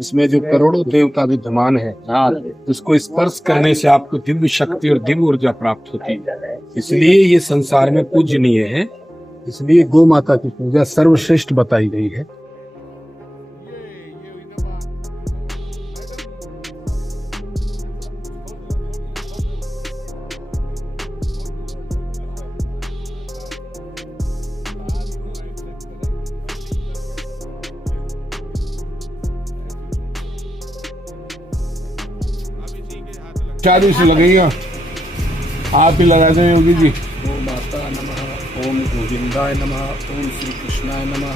इसमें जो करोड़ों देवता विद्यमान है, उसको स्पर्श करने से आपको दिव्य शक्ति और दिव्य ऊर्जा प्राप्त होती है। इसलिए ये संसार में पूजनीय है। इसलिए गौ माता की पूजा सर्वश्रेष्ठ बताई गई है। चार से लगेगा, आप ही लगा दें योगी जी। ओम माता नमः, ओम गोविंदाय नमः, ओम श्री कृष्णाय नमः।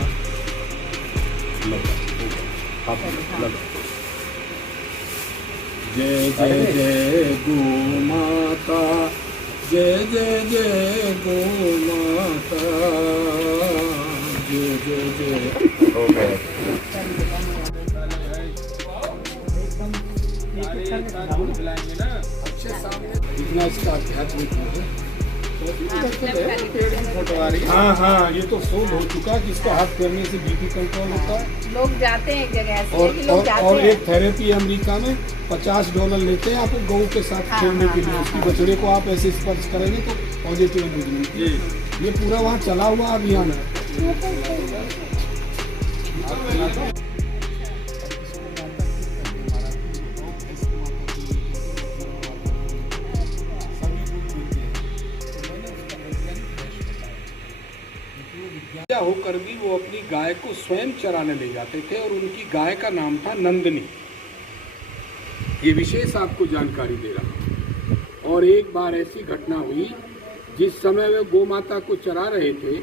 जय जय जय गो माता, जय जय जय गो माता, जय जय जय। हो गए। इतना इसका आध्यात्मिक है। हाँ हाँ, ये तो सोल हो चुका कि इसको हाथ करने से बीपी कंट्रोल होता है। लोग जाते हैं जगह से, और एक थेरेपी अमेरिका में $50 लेते हैं आपको गऊ के साथ खेलने के लिए। उसकी बछड़े को आप ऐसे स्पर्श करेंगे तो पॉजिटिव एनर्जी मिलती है। ये पूरा वहाँ चला हुआ अभियान है। होकर भी वो अपनी गाय को स्वयं चराने ले जाते थे और उनकी गाय का नाम था नंदिनी। ये विशेष आपको जानकारी दे रहा हूँ। और एक बार ऐसी घटना हुई, जिस समय वे गौ माता को चरा रहे थे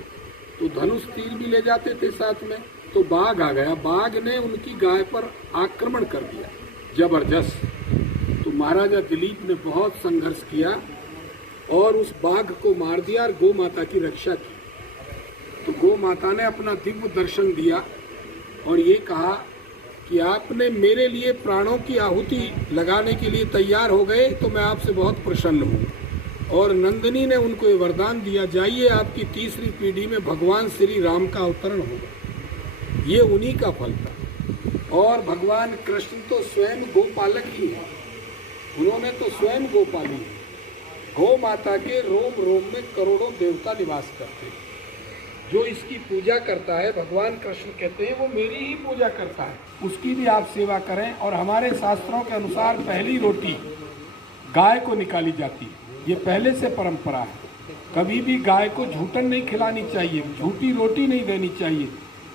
तो धनुष तीर भी ले जाते थे साथ में, तो बाघ आ गया। बाघ ने उनकी गाय पर आक्रमण कर दिया जबरदस्त। तो महाराजा दिलीप ने बहुत संघर्ष किया और उस बाघ को मार दिया और गौ माता की रक्षा की। तो गौ माता ने अपना दिव्य दर्शन दिया और ये कहा कि आपने मेरे लिए प्राणों की आहुति लगाने के लिए तैयार हो गए तो मैं आपसे बहुत प्रसन्न हूँ। और नंदिनी ने उनको ये वरदान दिया, जाइए आपकी तीसरी पीढ़ी में भगवान श्री राम का अवतरण होगा। ये उन्हीं का फल था। और भगवान कृष्ण तो स्वयं गोपालक ही है, उन्होंने तो स्वयं गोपाली है। गौ माता के रोम रोम में करोड़ों देवता निवास करते हैं। जो इसकी पूजा करता है, भगवान कृष्ण कहते हैं वो मेरी ही पूजा करता है, उसकी भी आप सेवा करें। और हमारे शास्त्रों के अनुसार पहली रोटी गाय को निकाली जाती है। ये पहले से परंपरा है। कभी भी गाय को झूठन नहीं खिलानी चाहिए, झूठी रोटी नहीं देनी चाहिए।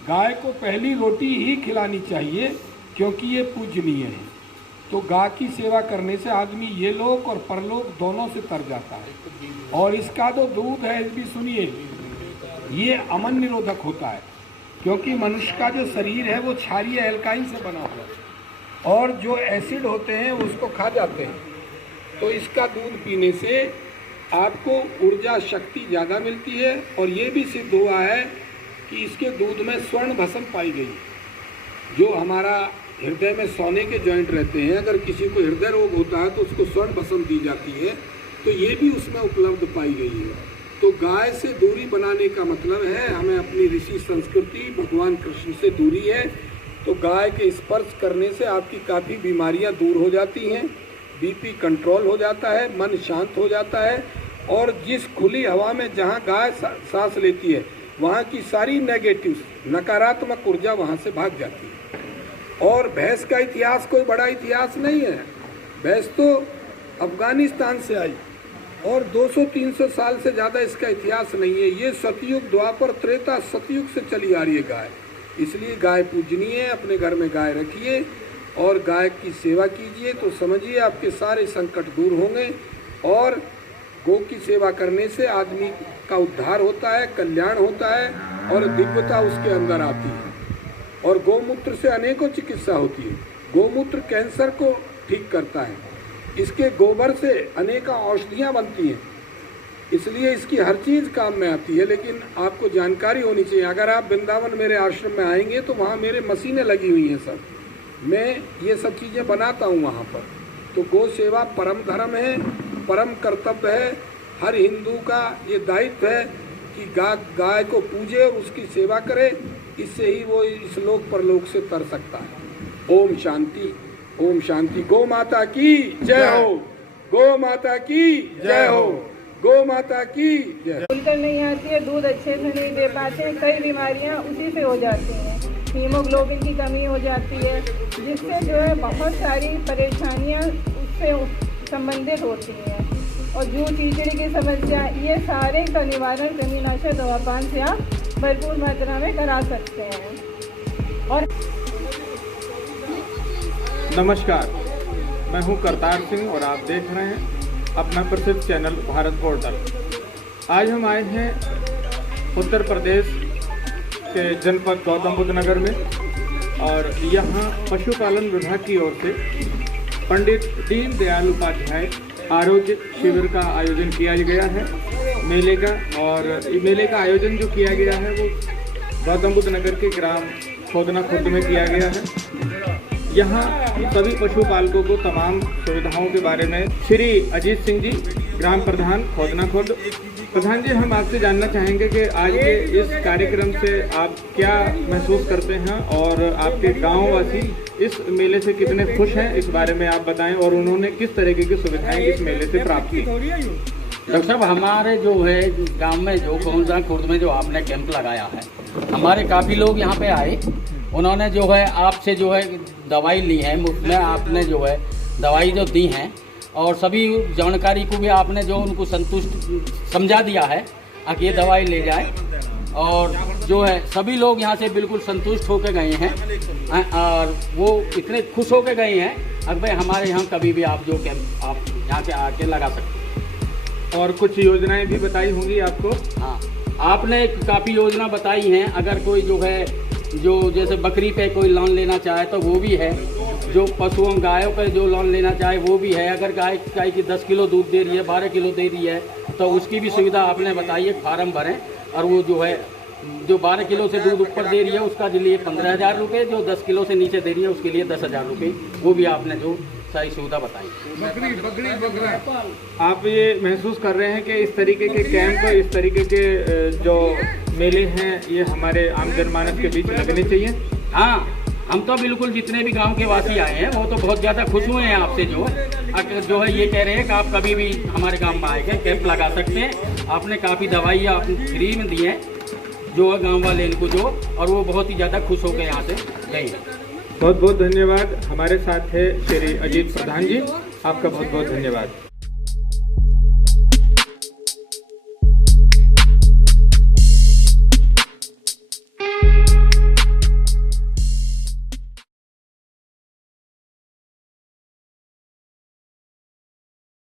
गाय को पहली रोटी ही खिलानी चाहिए, क्योंकि ये पूजनीय है। तो गाय की सेवा करने से आदमी ये लोक और परलोक दोनों से तर जाता है। और इसका जो दूध है, इस भी सुनिए, ये अमन निरोधक होता है, क्योंकि मनुष्य का जो शरीर है वो क्षारीय एल्काइन से बना हुआ है और जो एसिड होते हैं उसको खा जाते हैं। तो इसका दूध पीने से आपको ऊर्जा शक्ति ज़्यादा मिलती है। और ये भी सिद्ध हुआ है कि इसके दूध में स्वर्ण भस्म पाई गई। जो हमारा हृदय में सोने के जॉइंट रहते हैं, अगर किसी को हृदय रोग होता है तो उसको स्वर्ण भस्म दी जाती है, तो ये भी उसमें उपलब्ध पाई गई है। तो गाय से दूरी बनाने का मतलब है हमें अपनी ऋषि संस्कृति भगवान कृष्ण से दूरी है। तो गाय के स्पर्श करने से आपकी काफ़ी बीमारियां दूर हो जाती हैं, बीपी कंट्रोल हो जाता है, मन शांत हो जाता है। और जिस खुली हवा में जहां गाय सांस लेती है, वहां की सारी नेगेटिव नकारात्मक ऊर्जा वहां से भाग जाती है। और भैंस का इतिहास कोई बड़ा इतिहास नहीं है। भैंस तो अफगानिस्तान से आई और 200-300 साल से ज़्यादा इसका इतिहास नहीं है। ये सतयुग, द्वापर, त्रेता, सतयुग से चली आ रही है गाय। इसलिए गाय पूजनीय है। अपने घर में गाय रखिए और गाय की सेवा कीजिए, तो समझिए आपके सारे संकट दूर होंगे। और गौ की सेवा करने से आदमी का उद्धार होता है, कल्याण होता है और दिव्यता उसके अंदर आती है। और गौमूत्र से अनेकों चिकित्सा होती है। गौमूत्र कैंसर को ठीक करता है, इसके गोबर से अनेकों औषधियाँ बनती हैं, इसलिए इसकी हर चीज़ काम में आती है। लेकिन आपको जानकारी होनी चाहिए। अगर आप वृंदावन मेरे आश्रम में आएंगे तो वहाँ मेरे मशीनें लगी हुई हैं सब, मैं ये सब चीज़ें बनाता हूँ वहाँ पर। तो गौ सेवा परम धर्म है, परम कर्तव्य है। हर हिंदू का ये दायित्व है कि गाय को पूजे और उसकी सेवा करे। इससे ही वो इस लोक परलोक से तर सकता है। ओम शांति, ओम शांति। गौ माता की जय हो, गौ माता की जय हो, गौ माता की जय। खुलकर नहीं आती है, दूध अच्छे से नहीं दे पाते, कई बीमारियां उसी से हो जाती हैं। हीमोग्लोबिन की कमी हो जाती है, जिससे जो है बहुत सारी परेशानियां उससे संबंधित होती हैं। और जूं चीचड़ी की समस्या, ये सारे का निवारण कृमिनाशक दवापान से आप भरपूर मात्रा में करा सकते हैं। और नमस्कार, मैं हूं करतार सिंह और आप देख रहे हैं अपना प्रसिद्ध चैनल भारत पोर्टल। आज हम आए हैं उत्तर प्रदेश के जनपद गौतम बुद्ध नगर में, और यहाँ पशुपालन विभाग की ओर से पंडित दीन दयाल उपाध्याय आरोग्य शिविर का आयोजन किया गया है मेले का। और मेले का आयोजन जो किया गया है वो गौतम बुद्ध नगर के ग्राम खोदना खुर्द में किया गया है। यहाँ सभी पशुपालकों को तमाम सुविधाओं के बारे में श्री अजीत सिंह जी, ग्राम प्रधान खोदना खुर्द। प्रधान जी, हम आपसे जानना चाहेंगे कि आज के इस कार्यक्रम से आप क्या महसूस करते हैं और आपके गांववासी इस मेले से कितने खुश हैं, इस बारे में आप बताएं, और उन्होंने किस तरीके की सुविधाएं इस मेले से प्राप्त की। डॉक्टर साहब, हमारे जो है गांव में जो खोदना खुर्द में जो आपने कैंप लगाया है, हमारे काफ़ी लोग यहाँ पे आए। उन्होंने जो है आपसे जो है दवाई ली है मुफ्त में, आपने जो है दवाई जो दी हैं, और सभी जानकारी को भी आपने जो उनको संतुष्ट समझा दिया है कि ये दवाई ले जाए। और जो है सभी लोग यहाँ से बिल्कुल संतुष्ट होकर गए हैं, और वो इतने खुश होकर गए हैं कि भाई हमारे यहाँ कभी भी आप जो कैंप आप यहाँ के आके लगा सकते हैं। और कुछ योजनाएं भी बताई होंगी आपको। हाँ, आपने काफ़ी योजना बताई हैं। अगर कोई जो है जो जैसे बकरी पे कोई लोन लेना चाहे तो वो भी है, जो पशुओं गायों पे जो लोन लेना चाहे वो भी है। अगर गाय की 10 किलो दूध दे रही है, 12 किलो दे रही है, तो उसकी भी सुविधा आपने बताई है। फार्म भरें, और वो जो है जो 12 किलो से दूध ऊपर दे रही है उसका लिए 15,000 रुपये, जो 10 किलो से नीचे दे रही है उसके लिए 10,000 रुपये, वो भी आपने जो सारी सुविधा बताई। आप ये महसूस कर रहे हैं कि इस तरीके के कैंप, इस तरीके के जो मेले हैं, ये हमारे आम जनमानस के बीच लगने चाहिए। हाँ, हम तो बिल्कुल जितने भी गांव के वासी आए हैं वो तो बहुत ज़्यादा खुश हुए हैं आपसे। जो है ये कह रहे हैं कि आप कभी भी हमारे गांव में आएंगे कैंप लगा सकते हैं। आपने काफ़ी दवाइयाँ आपने फ्री में दी हैं जो है गाँव वाले इनको जो, और वो बहुत ही ज़्यादा खुश होकर यहाँ से गए हैं। बहुत बहुत धन्यवाद। हमारे साथ है श्री अजीत प्रधान जी, आपका बहुत बहुत धन्यवाद।